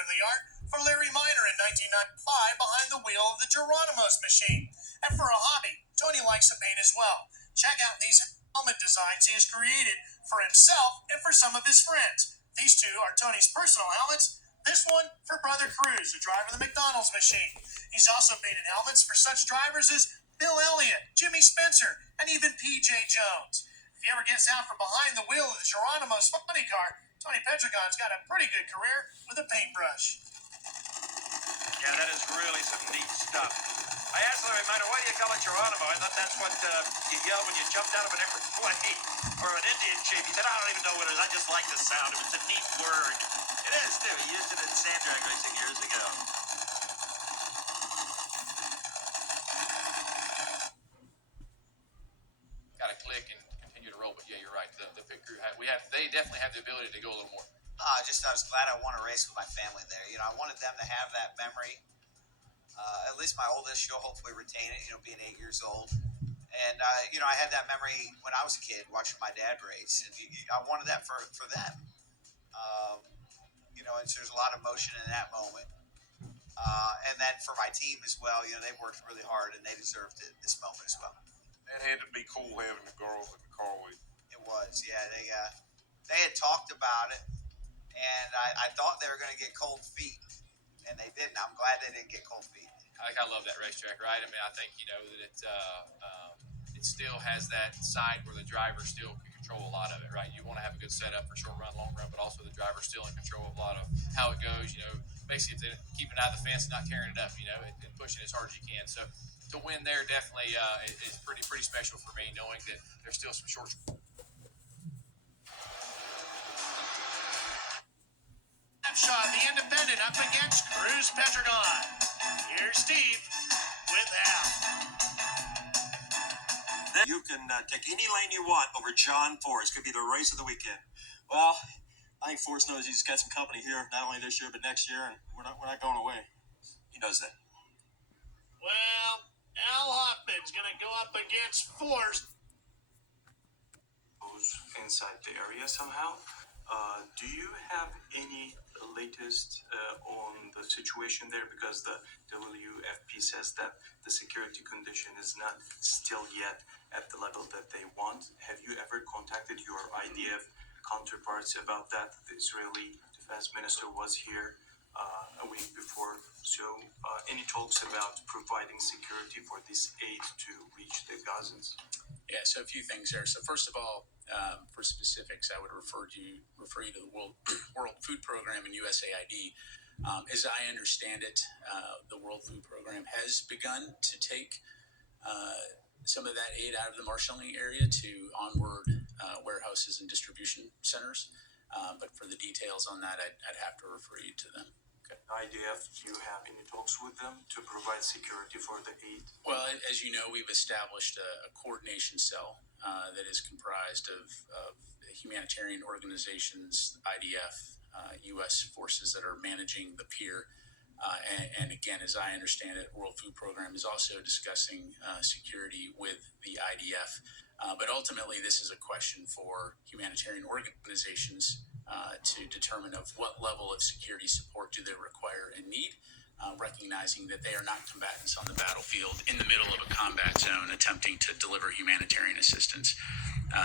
of the art for Larry Miner in 1995 behind the wheel of the Geronimo's machine. And for a hobby, Tony likes to paint as well. Check out these helmet designs he has created for himself and for some of his friends. These two are Tony's personal helmets. This one for Brother Cruz, the driver of the McDonald's machine. He's also painted helmets for such drivers as Bill Elliott, Jimmy Spencer, and even P.J. Jones. If he ever gets out from behind the wheel of the Geronimo's funny car, Tony Pedregon's got a pretty good career with a paintbrush. Yeah, that is really some neat stuff. I asked Larry Miner, why do you call it Geronimo? I thought that's what you yell when you jumped out of an airplane or an Indian chief. He said, I don't even know what it is. I just like the sound of it. It's a neat word. It is, too. He used it in sand drag racing years ago. Got to click and continue to roll, but yeah, you're right. The pit crew, they definitely have the ability to go a little more. I was glad I won a race with my family there. You know, I wanted them to have that memory. At least my oldest, she'll hopefully retain it, being 8 years old. And, I had that memory when I was a kid watching my dad race. And I wanted that for them. And so there's a lot of emotion in that moment. And then for my team as well, they worked really hard and they deserved this moment as well. It had to be cool having the girls in the car with you. It was, yeah. They had talked about it. And I thought they were going to get cold feet, and they didn't. I'm glad they didn't get cold feet. I love that racetrack, right? I mean, I think, that it still has that side where the driver still can control a lot of it, right? You want to have a good setup for short run, long run, but also the driver's still in control of a lot of how it goes, basically keeping it out of the fence and not carrying it up, and pushing as hard as you can. So to win there definitely is pretty special for me, knowing that there's still some short. Shot, the independent up against Cruz Pedregon. Here's Steve with Al. You can take any lane you want over John Forrest. Could be the race of the weekend. Well, I think Forrest knows he's got some company here, not only this year but next year, and we're not going away. He knows that. Well, Al Hoffman's going to go up against Forrest. Inside the area somehow. Do you have any latest on the situation there? Because the WFP says that the security condition is not still yet at the level that they want. Have you ever contacted your IDF counterparts about that? The Israeli defense minister was here a week before. So any talks about providing security for this aid to reach the Gazans? Yeah, so a few things there. So first of all, for specifics, I would refer you to the World Food Program and USAID. As I understand it, the World Food Program has begun to take some of that aid out of the marshalling area to onward warehouses and distribution centers. But for the details on that, I'd have to refer you to them. IDF, do you have any talks with them to provide security for the aid? Well, as you know, we've established a coordination cell that is comprised of humanitarian organizations, IDF, U.S. forces that are managing the pier. And again, as I understand it, World Food Program is also discussing security with the IDF. But ultimately, this is a question for humanitarian organizations to determine of what level of security support do they require and need, recognizing that they are not combatants on the battlefield in the middle of a combat zone attempting to deliver humanitarian assistance.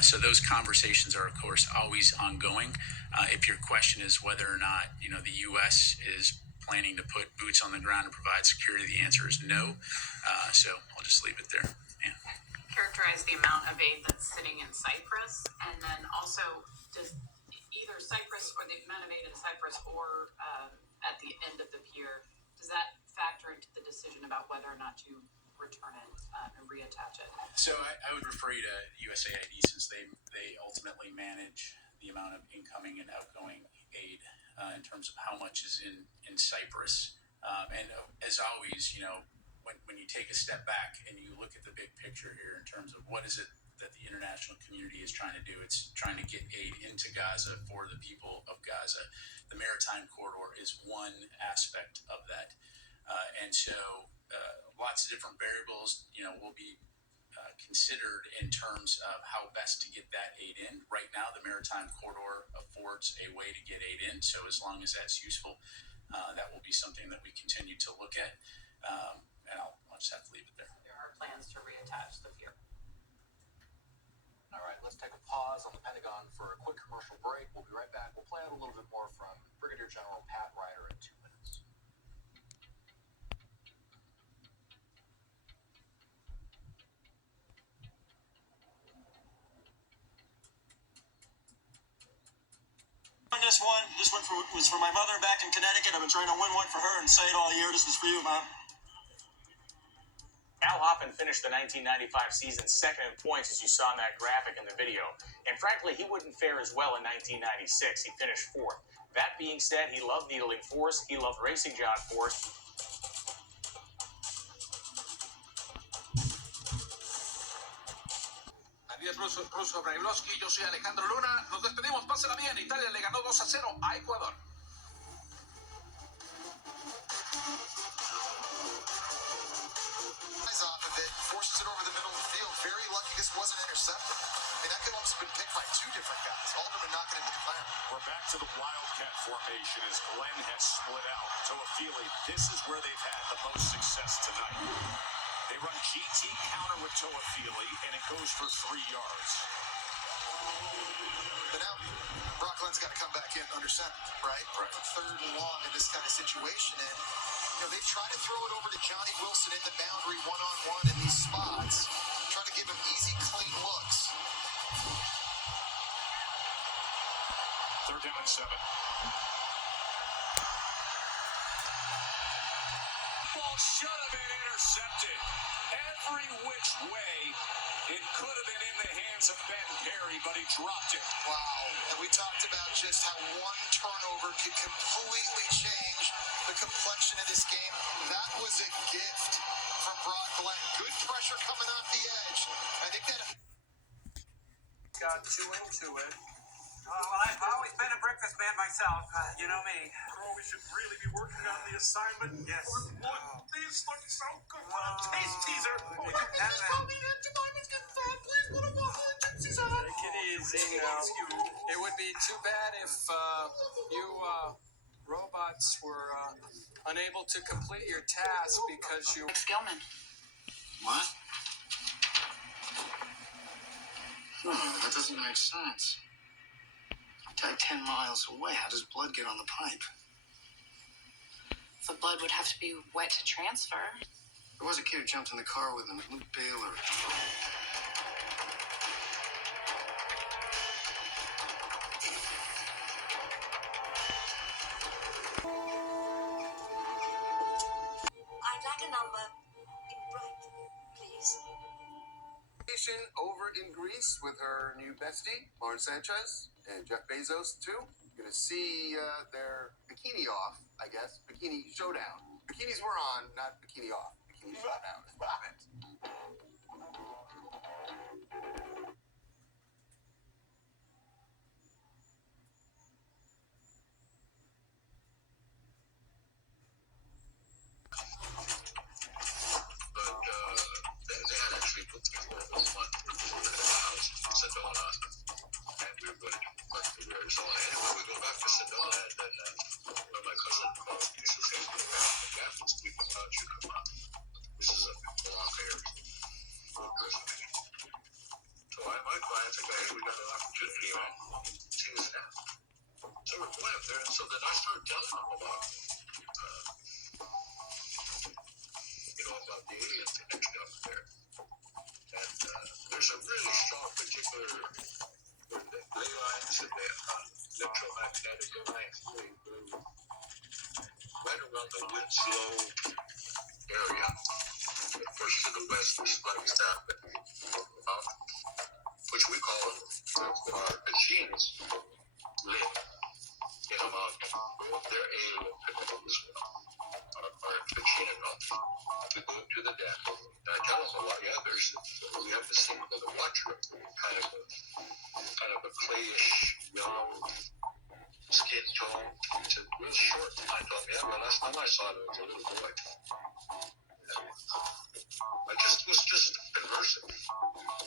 So those conversations are, of course, always ongoing. If your question is whether or not, the U.S. is planning to put boots on the ground and provide security, the answer is no. So I'll just leave it there. Yeah. Characterize the amount of aid that's sitting in Cyprus, and then also does either Cyprus or the amount of aid in Cyprus or at the end of the pier, does that factor into the decision about whether or not to return it and reattach it? So I would refer you to USAID, since they ultimately manage the amount of incoming and outgoing aid in terms of how much is in Cyprus. And as always, when you take a step back and you look at the big picture here in terms of what is it that the international community is trying to do, it's trying to get aid into Gaza for the people of Gaza. The maritime corridor is one aspect of that. And so lots of different variables, will be considered in terms of how best to get that aid in. Right now, the maritime corridor affords a way to get aid in. So as long as that's useful, that will be something that we continue to look at. And I'll just have to leave it there. There are plans to reattach the pier. All right, let's take a pause on the Pentagon for a quick commercial break. We'll be right back. We'll play out a little bit more from Brigadier General Pat Ryder in 2 minutes. This one was for my mother back in Connecticut. I've been trying to win one for her and say it all year. This is for you, Mom. Al Hoffman finished the 1995 season second in points, as you saw in that graphic in the video. And frankly, he wouldn't fare as well in 1996. He finished fourth. That being said, he loved needling Force. He loved racing John Force. Adiós, Russo Brailovsky. Yo soy Alejandro Luna. Nos despedimos. Pásela bien. Italia le ganó 2-0 a Ecuador. Off of it, forces it over the middle of the field. Very lucky this wasn't intercepted. I mean, that could almost have been picked by two different guys. Alderman knocking into the ground. We're back to the Wildcat formation as Glenn has split out. Toafili, this is where they've had the most success tonight. They run GT counter with Toafili, and it goes for 3 yards. But now, Brock Glenn's got to come back in under center, right? Third and long in this kind of situation. And, they've tried to throw it over to Johnny Wilson in the boundary one-on-one in these spots, trying to give him easy, clean looks. 3rd down and 7. Ball should have been intercepted. Every which way, it could have been in the hands of Ben Perry, but he dropped it. Wow. And we talked about just how one turnover could completely change the complexion of this game. That was a gift from Brock Glenn. Good pressure coming off the edge. I think that Got too into it. Well, I've always been a breakfast man myself. You know me. Oh, we should really be working on the assignment. Yes. Look, these look so good. What a taste teaser. Take it easy now. It would be too bad if you robots were unable to complete your task because you... Gilman. What? No, that doesn't make sense. I died 10 miles away. How does blood get on the pipe? The blood would have to be wet to transfer. There was a kid who jumped in the car with him, Luke Baylor. I'd like a number in bright, please. over in Greece with her new bestie, Lauren Sanchez, and Jeff Bezos, too. You're going to see their bikini off, I guess. Bikini showdown. Bikinis were on, not bikini off. Bikini showdown is what I meant. They had actually put the four of us one in the house, Sedona, and we were going to Arizona. Anyway, we go back to Sedona, and then my cousin called me. She said, "Yeah, we come out, you come out. This is a block area." So my client said, "Hey, we got an opportunity, man. See this now." So we're going up there, and so then I started telling them about about the alien connection up there. And there's a really strong particular where the ley lines and the electromagnetic lines right around the Winslow area. Of course, to the west is Flagstaff, which we call our machines lit in a mountain. They're alien connected as well. Our machine mountain. We go to the dam. And I tell them a lot. Yeah, we have this thing called a watcher, kind of a clayish, young skin tone. It's real short. I told him, yeah, but last time I saw it, it was a little boy. I was just conversing.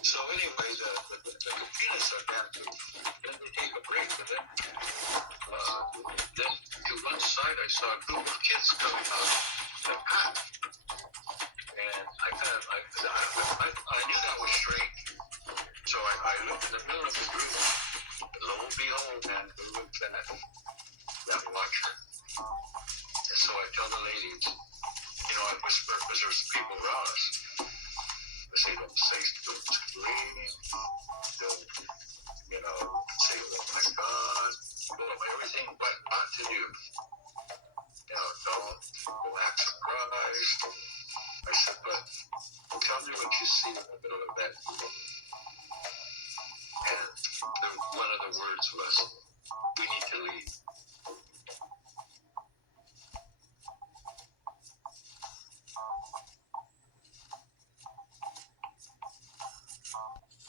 So anyway, the penis are down to, then they take a break, and then Then to one side, I saw a group of kids coming out in a pack. And I knew that was strange. So I looked in the middle of the group. Lo and behold, and looked at that watcher. And so I tell the ladies, I whisper, because there's people around us. I say, don't scream, don't, say, oh my God, everything but not to do. Don't act surprised. I said, but tell me what you see in the middle of that. And one of the words was, we need to leave.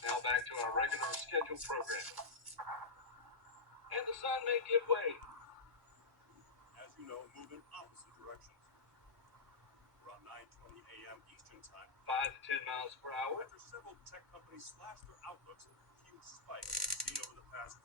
Now back to our regular scheduled program. And the sun may give way. As you know, move in opposite directions. Around 9:20 a.m. Eastern Time, 5 to 10 miles per hour. after several tech companies slashed their outlooks, a huge spike seen over the past